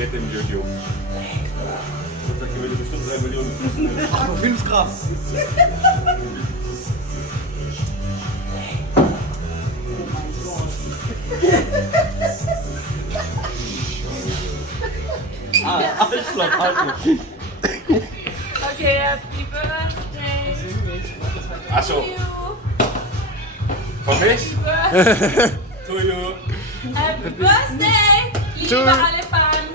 geht im YouTube. Da gewinnt bestimmt 3 Millionen. Ach, nur 5 Gramm. Arschloch, Arschloch. Okay, happy birthday. Ach so, To you. von mich? Happy birthday. To you. Happy birthday. Liebe To- alle Fans.